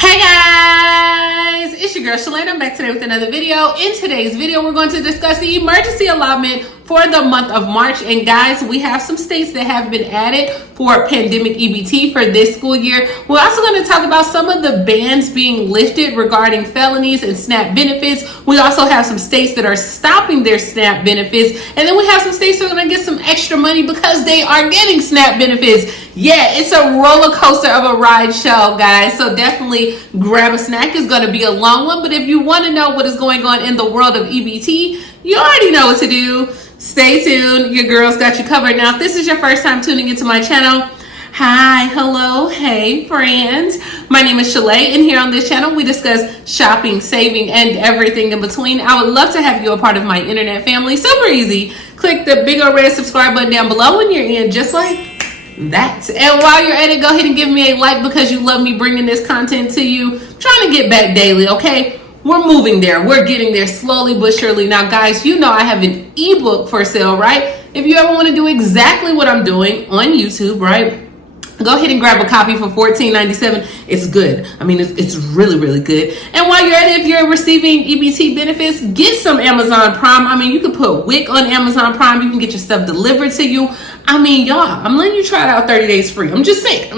Hey guys, it's your girl Shalae. I'm back today with another video. In today's video, we're going to discuss the emergency allotment for the month of March. And guys, we have some states that have been added for pandemic EBT for this school year. We're also going to talk about some of the bans being lifted regarding felonies and SNAP benefits. We also have some states that are stopping their SNAP benefits. And then we have some states that are going to get some extra money because they are getting SNAP benefits. Yeah, it's a roller coaster of a ride show, guys. So definitely grab a snack. It's going to be a long one. But if you want to know what is going on in the world of EBT, you already know what to do. Stay tuned. Your girl's got you covered. Now, if this is your first time tuning into my channel, hi, hello, hey, friends. My name is Shalae, and here on this channel, we discuss shopping, saving, and everything in between. I would love to have you a part of my internet family. Super easy. Click the big old red subscribe button down below when you're in, just like that. And while you're at it, go ahead and give me a like because you love me bringing this content to you. I'm trying to get back daily, okay? We're moving there. We're getting there slowly but surely. Now, guys, you know I have an ebook for sale, right? If you ever want to do exactly what I'm doing on YouTube, right? Go ahead and grab a copy for $14.97. It's good. I mean, it's really, really good. And while you're at it, if you're receiving EBT benefits, get some Amazon Prime. I mean, you can put WIC on Amazon Prime. You can get your stuff delivered to you. I mean, y'all, I'm letting you try it out 30 days free. I'm just saying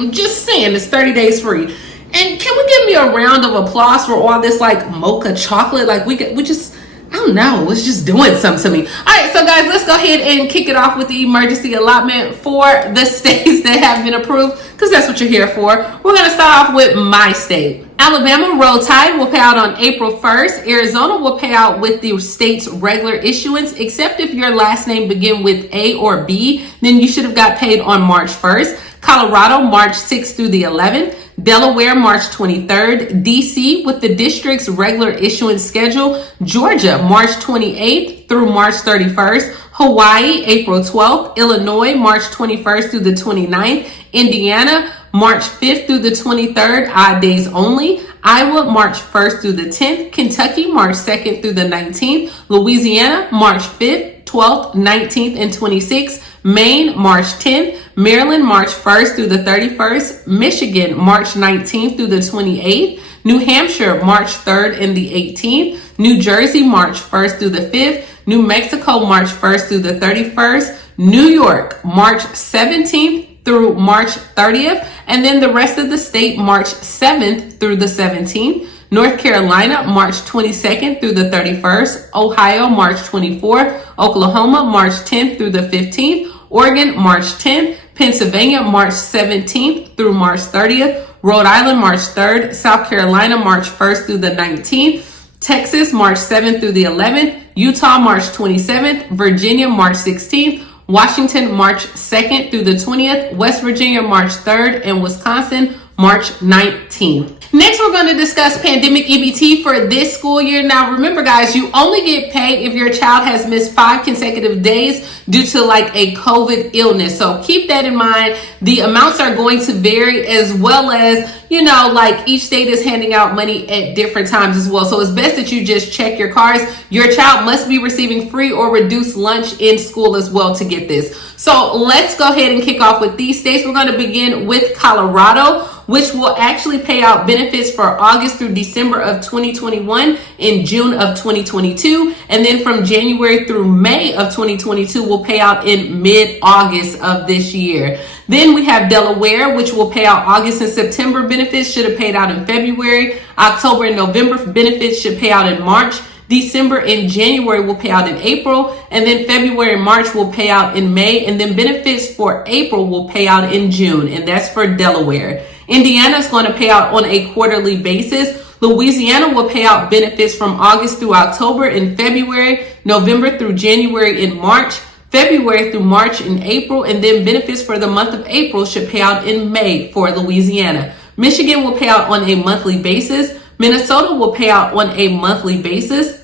it's 30 days free. And can we give me a round of applause for all this like mocha chocolate? Like we just, I don't know, it's just doing something to me. All right, so guys, let's go ahead and kick it off with the emergency allotment for the states that have been approved, because that's what you're here for. We're going to start off with my state. Alabama Roll Tide will pay out on April 1st. Arizona will pay out with the state's regular issuance, except if your last name begin with A or B, then you should have got paid on March 1st. Colorado, March 6th through the 11th. Delaware, March 23rd. DC with the district's regular issuance schedule. Georgia, March 28th through March 31st. Hawaii, April 12th. Illinois, March 21st through the 29th. Indiana, March 5th through the 23rd, odd days only. Iowa, March 1st through the 10th. Kentucky, March 2nd through the 19th. Louisiana, March 5th, 12th, 19th, and 26th. Maine, March 10th. Maryland, March 1st through the 31st. Michigan, March 19th through the 28th. New Hampshire, March 3rd and the 18th. New Jersey, March 1st through the 5th. New Mexico, March 1st through the 31st. New York, March 17th through March 30th. And then the rest of the state, March 7th through the 17th. North Carolina, March 22nd through the 31st. Ohio, March 24th. Oklahoma, March 10th through the 15th. Oregon, March 10th. Pennsylvania, March 17th through March 30th. Rhode Island, March 3rd. South Carolina, March 1st through the 19th. Texas, March 7th through the 11th. Utah, March 27th. Virginia, March 16th. Washington, March 2nd through the 20th. West Virginia, March 3rd. And Wisconsin, March 19th. Next, we're going to discuss pandemic EBT for this school year. Now, remember, guys, you only get paid if your child has missed 5 consecutive days due to like a COVID illness. So keep that in mind. The amounts are going to vary, as well as, you know, like each state is handing out money at different times as well. So it's best that you just check your cards. Your child must be receiving free or reduced lunch in school as well to get this. So let's go ahead and kick off with these states. We're going to begin with Colorado, which will actually pay out benefits for August through December of 2021 and June of 2022. And then from January through May of 2022 will pay out in mid-August of this year. Then we have Delaware, which will pay out August and September benefits, should have paid out in February. October and November benefits should pay out in March. December and January will pay out in April, and then February and March will pay out in May, and then benefits for April will pay out in June, and that's for Delaware. Indiana is going to pay out on a quarterly basis. Louisiana will pay out benefits from August through October in February, November through January in March, February through March in April, and then benefits for the month of April should pay out in May for Louisiana. Michigan will pay out on a monthly basis. Minnesota will pay out on a monthly basis.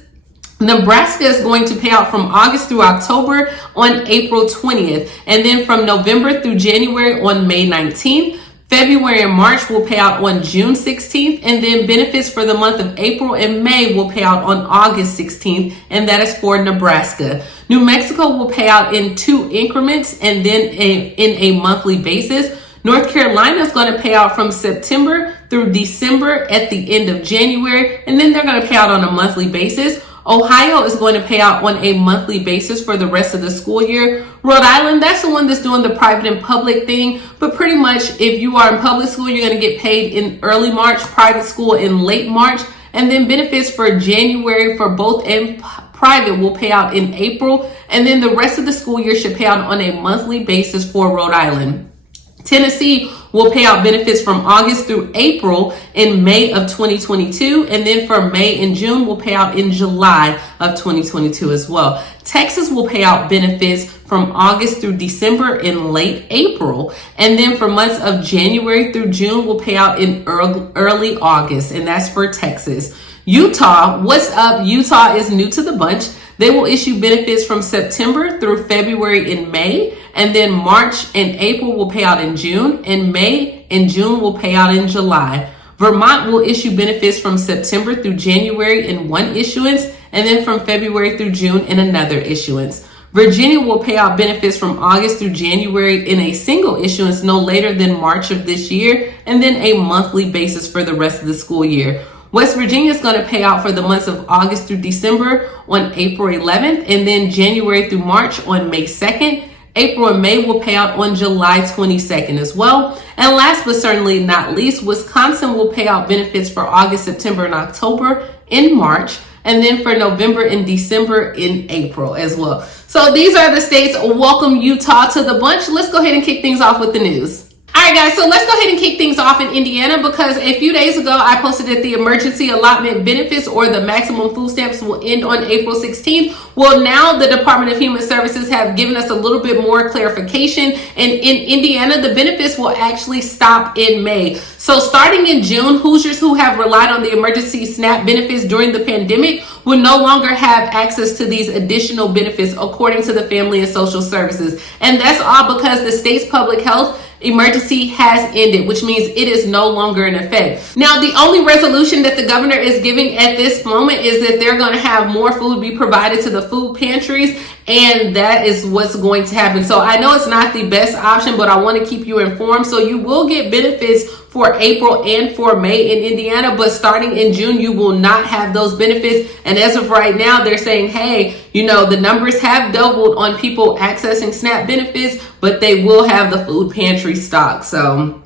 Nebraska is going to pay out from August through October on April 20th, and then from November through January on May 19th. February and March will pay out on June 16th, and then benefits for the month of April and May will pay out on August 16th, and that is for Nebraska. New Mexico will pay out in 2 increments and then in a monthly basis. North Carolina is going to pay out from September through December at the end of January, and then they're going to pay out on a monthly basis. Ohio is going to pay out on a monthly basis for the rest of the school year. Rhode Island, that's the one that's doing the private and public thing. But pretty much if you are in public school, you're going to get paid in early March, private school in late March. And then benefits for January for both and private will pay out in April. And then the rest of the school year should pay out on a monthly basis for Rhode Island. Tennessee will pay out benefits from August through April in May of 2022. And then for May and June will pay out in July of 2022 as well. Texas will pay out benefits from August through December in late April. And then for months of January through June will pay out in early August. And that's for Texas. Utah, what's up? Utah is new to the bunch. They will issue benefits from September through February in May, and then March and April will pay out in June, and May and June will pay out in July. Vermont will issue benefits from September through January in one issuance, and then from February through June in another issuance. Virginia will pay out benefits from August through January in a single issuance no later than March of this year, and then a monthly basis for the rest of the school year. West Virginia is going to pay out for the months of August through December on April 11th, and then January through March on May 2nd. April and May will pay out on July 22nd as well. And last but certainly not least, Wisconsin will pay out benefits for August, September, and October in March, and then for November and December in April as well. So these are the states. Welcome Utah to the bunch. Let's go ahead and kick things off with the news. All right, guys, so let's go ahead and kick things off in Indiana, because a few days ago, I posted that the emergency allotment benefits, or the maximum food stamps, will end on April 16th. Well, now the Department of Human Services have given us a little bit more clarification. And in Indiana, the benefits will actually stop in May. So starting in June, Hoosiers who have relied on the emergency SNAP benefits during the pandemic will no longer have access to these additional benefits, according to the Family and Social Services. And that's all because the state's public health emergency has ended, which means it is no longer in effect. Now, the only resolution that the governor is giving at this moment is that they're going to have more food be provided to the food pantries, and that is what's going to happen. So I know it's not the best option, but I want to keep you informed. So you will get benefits for April and for May in Indiana, but starting in June, you will not have those benefits. And as of right now, they're saying, hey, the numbers have doubled on people accessing SNAP benefits, but they will have the food pantry stock. So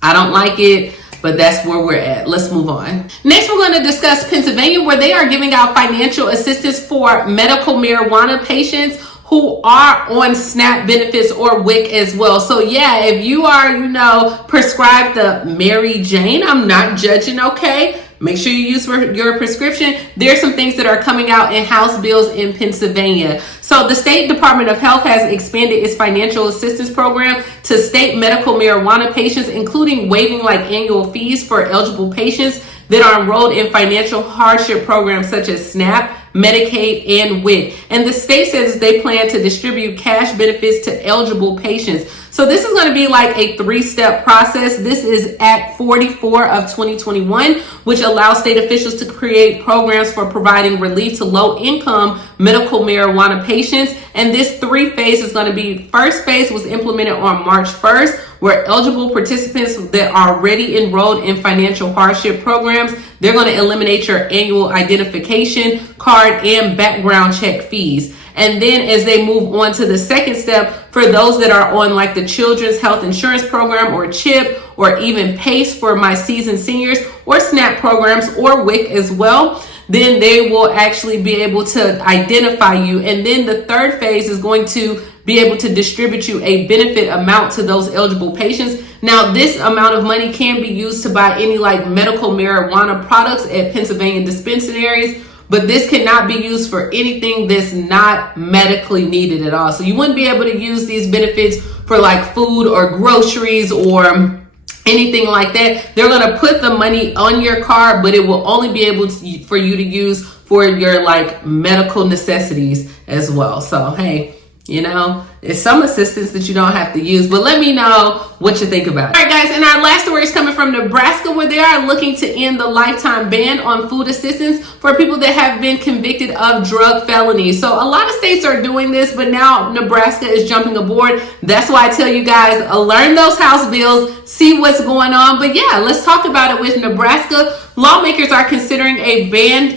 I don't like it, but that's where we're at. Let's move on. Next, we're going to discuss Pennsylvania, where they are giving out financial assistance for medical marijuana patients who are on SNAP benefits or WIC as well. So yeah, if you are, prescribed the Mary Jane, I'm not judging, okay? Make sure you use for your prescription. There's some things that are coming out in House bills in Pennsylvania. So the State Department of Health has expanded its financial assistance program to state medical marijuana patients, including waiving annual fees for eligible patients that are enrolled in financial hardship programs such as SNAP, Medicaid, and WIC. And the state says they plan to distribute cash benefits to eligible patients. So this is going to be like a 3-step process. This is Act 44 of 2021, which allows state officials to create programs for providing relief to low-income medical marijuana patients. And this 3-phase is going to be, first phase was implemented on March 1st, where eligible participants that are already enrolled in financial hardship programs, they're going to eliminate your annual identification card and background check fees. And then as they move on to the second step, for those that are on the Children's Health Insurance Program or CHIP, or even PACE for my seasoned seniors, or SNAP programs, or WIC as well, then they will actually be able to identify you. And then the third phase is going to be able to distribute you a benefit amount to those eligible patients. Now, this amount of money can be used to buy any medical marijuana products at Pennsylvania dispensaries, but this cannot be used for anything that's not medically needed at all. So you wouldn't be able to use these benefits for food or groceries or anything like that. They're going to put the money on your card, but it will only be able for you to use for your medical necessities as well. So, hey, it's some assistance that you don't have to use, but let me know what you think about it. All right, guys, and our last story is coming from Nebraska, where they are looking to end the lifetime ban on food assistance for people that have been convicted of drug felonies. So a lot of states are doing this, but now Nebraska is jumping aboard. That's why I tell you guys, learn those House bills, see what's going on. But yeah, let's talk about it with Nebraska. Lawmakers are considering a bill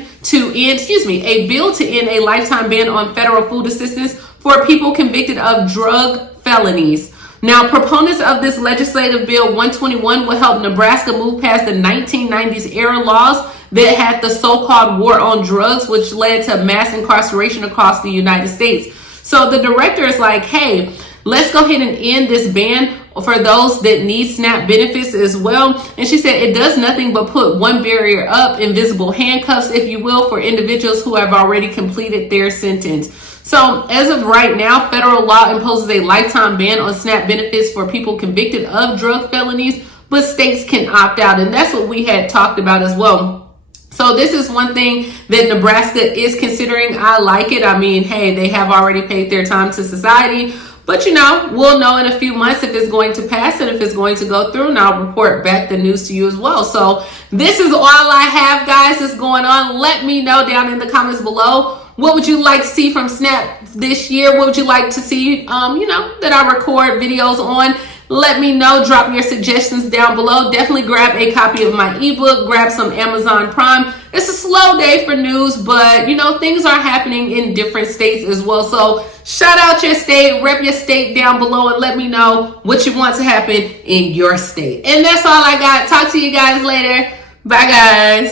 to end a lifetime ban on federal food assistance for people convicted of drug felonies. Now, proponents of this legislative bill 121 will help Nebraska move past the 1990s era laws that had the so-called war on drugs, which led to mass incarceration across the United States. So the director is like, hey, let's go ahead and end this ban for those that need SNAP benefits as well. And she said it does nothing but put one barrier up, invisible handcuffs, if you will, for individuals who have already completed their sentence. So as of right now, federal law imposes a lifetime ban on SNAP benefits for people convicted of drug felonies, but states can opt out. And that's what we had talked about as well. So this is one thing that Nebraska is considering. I like it. I mean, hey, they have already paid their time to society. But, we'll know in a few months if it's going to pass and if it's going to go through, and I'll report back the news to you as well. So this is all I have, guys, that's going on. Let me know down in the comments below. What would you like to see from SNAP this year? What would you like to see, that I record videos on? Let me know. Drop your suggestions down below. Definitely grab a copy of my ebook. Grab some Amazon Prime. It's a slow day for news, but, things are happening in different states as well. So shout out your state, rep your state down below, and let me know what you want to happen in your state. And that's all I got. Talk to you guys later. Bye, guys.